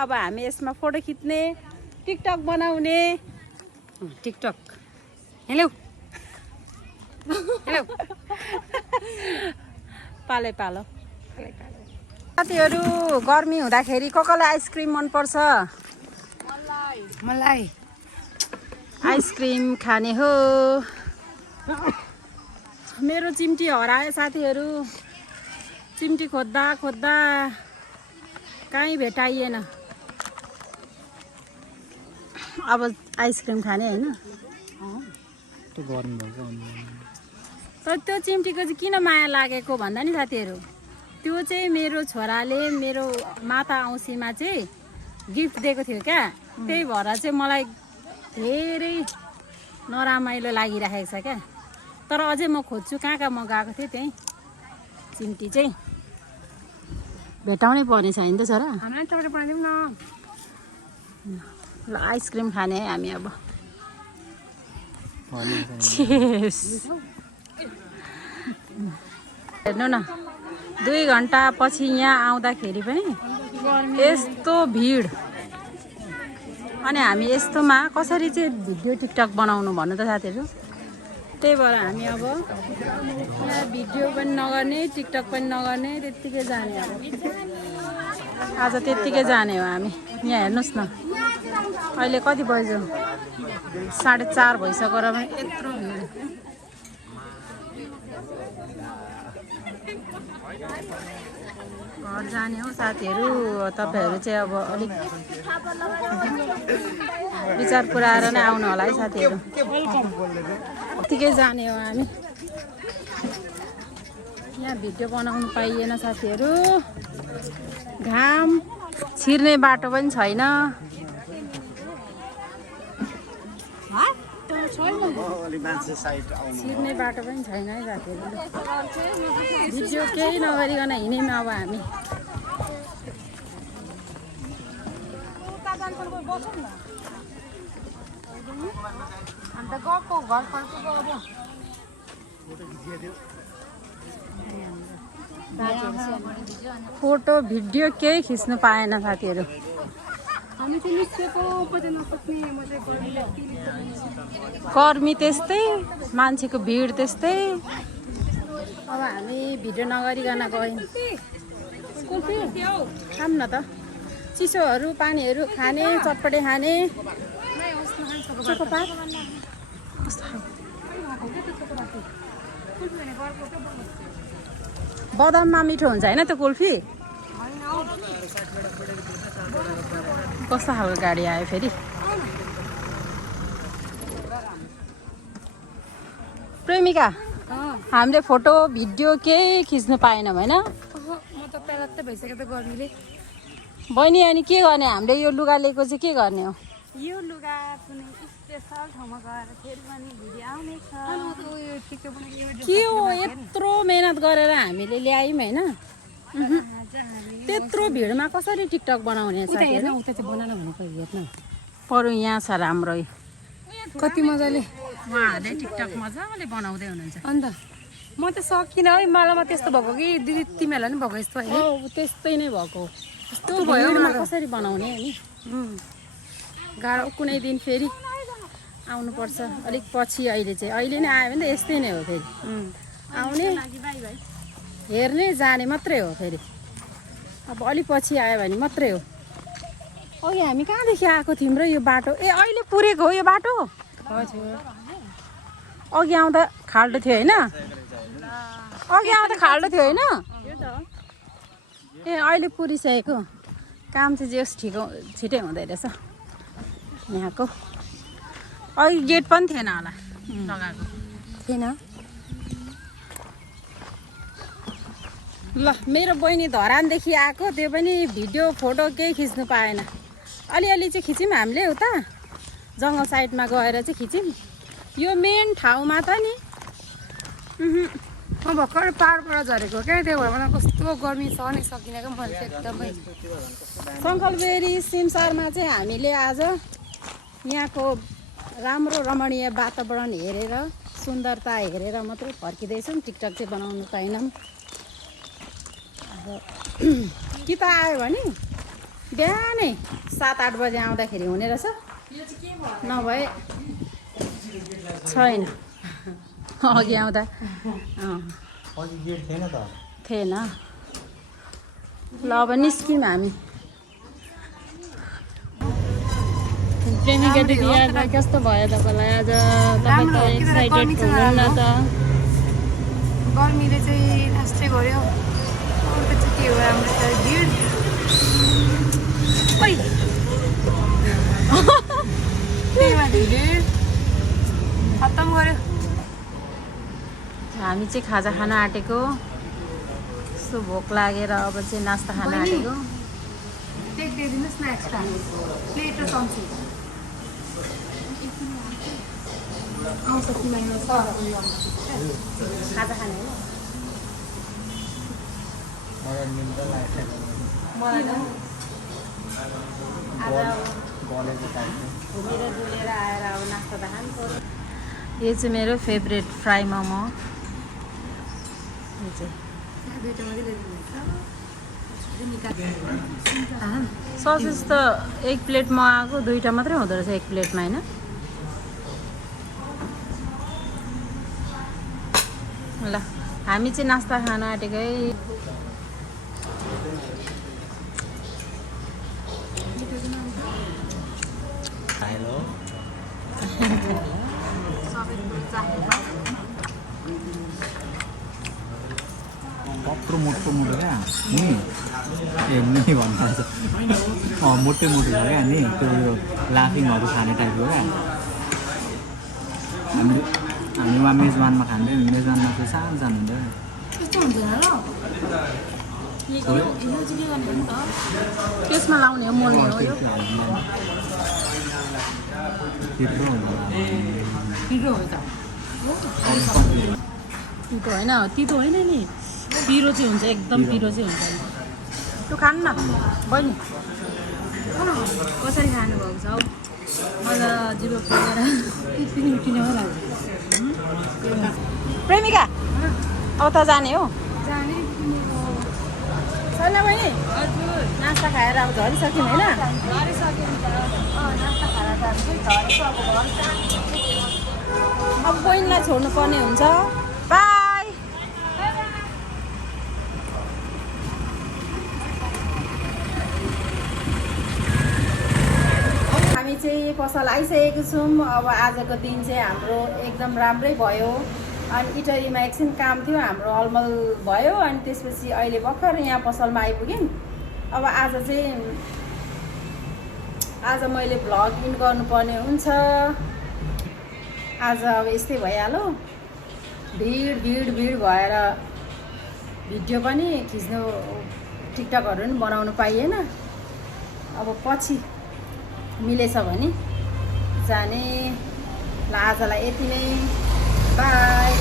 अब हामी यसमा फोटो खिच्ने टिकटक बनाउने टिकटक हेलो हेलो पाले पालो साथीहरू गर्मी हुँदाखेरि कसलाई आइसक्रिम मनपर्छ मलाई आइसक्रिम खाने हो मेरो चिम्टी हरायो साथीहरू चिम्टी खोज्दा खोज्दा कहीँ भेटाइएन अब आइसक्रिम खाने हैन तर त्यो चिम्टीको चाहिँ किन माया लागेको भन्दा नि साथीहरू त्यो चाहिँ मेरो छोराले मेरो माता औँसीमा चाहिँ गिफ्ट दिएको थियो क्या त्यही भएर चाहिँ मलाई धेरै नरामाइलो लागिरहेको छ क्या तर अझै म खोज्छु कहाँ म गएको थिएँ त्यहीँ चिम्टी चाहिँ भेटाउनै पर्ने छ नि त छोरा हामीलाई तपाईले बनाइदिउँ न ल आइसक्रिम खाने है हामी अब हेर्नु न 2 घन्टा पछि यहाँ आउँदाखेरि पनि यस्तो भिड अनि हामी यस्तोमा कसरी चाहिँ भिडियो टिकटक बनाउनु भन्नु त साथीहरू त्यही भएर हामी अब यहाँ भिडियो पनि नगर्ने टिकटक पनि नगर्ने त्यत्तिकै जाने अब आज त्यत्तिकै जाने हो हामी यहाँ हेर्नुहोस् न अहिले कति बज्यो 4:30 भइसक्यो र पनि यत्रो भिड घर जाने हो साथीहरू तपाईहरु चाहिँ अब अलिक विचार पुऱ्याएर नै आउनु होला है साथीहरू त्यतिकै जाने हो हामी यहाँ भिडियो बनाउनु पाइएन साथीहरू घाम छिर्ने बाटो पनि छैन छिर्ने बाटो पनि छैन है साथीहरू भिडियो केही नगरिकन हिँड्यौँ अब हामी फोटो भिडियो केही खिच्नु पाएन साथीहरू गर्मी त्यस्तै मान्छेको भिड त्यस्तै अब हामी भिडियो नगरिकन गयौँ खाऊँ न त चिसोहरू पानीहरू खाने चटपटे खाने बदाममा मिठो हुन्छ होइन त्यो कुल्फी कस्तो खालको गाडी आयो फेरि प्रेमिका हामीले फोटो भिडियो केही खिच्नु पाएनौँ होइन बहिनी अनि के गर्ने हामीले यो लुगा लिएको चाहिँ के गर्ने हो यो लुगा कुनै स्पेशल ठाउँमा गएर फेरि पनि भिडियो आउनेछ के हो यत्रो मेहनत गरेर हामीले ल्यायौँ होइन त्यत्रो भिडमा कसरी टिकटक बनाउने परू यहाँ छ राम्रो कति मजाले उहाँहरूले टिकटक मजाले बनाउँदै हुनुहुन्छ अन्त म त सकिनँ है मलाई त्यस्तो भएको कि दिदी तिमीहरूलाई पनि भएको यस्तो होइन त्यस्तै नै भएको यस्तो भयो कसरी बनाउने नि गाह्रो कुनै दिन फेरि आउनुपर्छ अलिक पछि अहिले चाहिँ अहिले नै आयो भने त यस्तै नै हो फेरि आउने हेर्ने जाने मात्रै हो फेरि अब अलि पछि आयो भने मात्रै हो अघि हामी कहाँदेखि आएको थियौँ र यो बाटो ए अहिले पुगेको हो यो बाटो अघि आउँदा खाल्डो थियो होइन अघि आउँदा खाल्डो थियो होइन ए अहिले पुरिसकेको काम चाहिँ जे ठिक छिटै हुँदै रहेछ यहाँको अघि गेट पनि थिएन होला लगाएको थिएन ल मेरो बहिनी धरानदेखि आएको त्यो पनि भिडियो फोटो केही खिच्नु पाएन अलिअलि चाहिँ खिच्यौँ हामीले उता जङ्गल साइडमा गएर चाहिँ खिच्यौँ यो मेन ठाउँमा त नि म भर्खर पाहाडबाट झरेको क्या त्यो भएर कस्तो गर्मी सहनै सकिनँ क्या मान्छे एकदमै सङ्कलबेरी सिमसारमा चाहिँ हामीले आज यहाँको राम्रो रमणीय वातावरण हेरेर सुन्दरता हेरेर मात्रै फर्किँदैछौँ टिकटक चाहिँ बनाउनु पाएनौँ अब कि त आयो भने बिहानै 7-8 बजे आउँदाखेरि हुने रहेछ नभए छैन अघि आउँदा थिएन ल अब निस्क्यौँ हामी प्रेमिका दिदी आज कस्तो भयो तपाईँलाई आज तपाईँ त एक्साइटेड हुनुहुन्न त गर्मीले चाहिँ लास्टै गऱ्यो अर्को चाहिँ के हो हाम्रो त भिड भिड खत्तम गऱ्यो हामी चाहिँ खाजा खान आँटेको यस्तो भोक लागेर अब चाहिँ नास्ता खान आँटेको प्लेट दिइदिनुहोस् न एक्स्ट्रा प्लेट र चम्ची आउँछ तिमीलाई खाजा खाने हो घुमेर डुलेर आएर अब नास्ता त खानु पर्यो यो चाहिँ मेरो फेभरेट फ्राई मोमो यो चाहिँ ससेज त एक प्लेट मगाएको 2टा मात्रै हुँदो रहेछ एक प्लेटमा होइन ल हामी चाहिँ नास्ता खान आँटेकै कत्रो मोटो मोटो क्या नि नि भन्नुहुन्छ मोटै मोटो छ क्या नि त्यो यो लाफिङहरू खाने टाइपको क्या हामीमा मेजबानमा खाँदै मेजबानमा चाहिँ सानो सानो हुन्छ त्यसमा लाउने हो मोल्ने हो यो तितो होइन तितो होइन नि पिरो चाहिँ हुन्छ एकदम पिरो चाहिँ हुन्छ तँ खानु न बहिनी कसरी खानुभएको छ हौ मलाई जिरो पोलेर किन लाग्छ प्रेमिका अब त जाने हो छैन बहिनी नास्ता खाएर अब झरिसक्यौँ होइन अब बहिनीलाई छोड्नु पर्ने हुन्छ बाई हामी चाहिँ पसल आइसकेको छौँ अब आजको दिन चाहिँ हाम्रो एकदम राम्रै भयो अनि इटरीमा एकछिन काम थियो हाम्रो अलमल भयो अनि त्यसपछि अहिले भर्खर यहाँ पसलमा आइपुग्यौँ अब आज मैले भ्लग इन गर्नुपर्ने हुन्छ आज अब यस्तै भइहाल्यो भिड भएर भिडियो पनि खिच्नु टिकटकहरू पनि बनाउनु पाइएन अब पछि मिलेछ भने जाने ल आजलाई यति नै बाई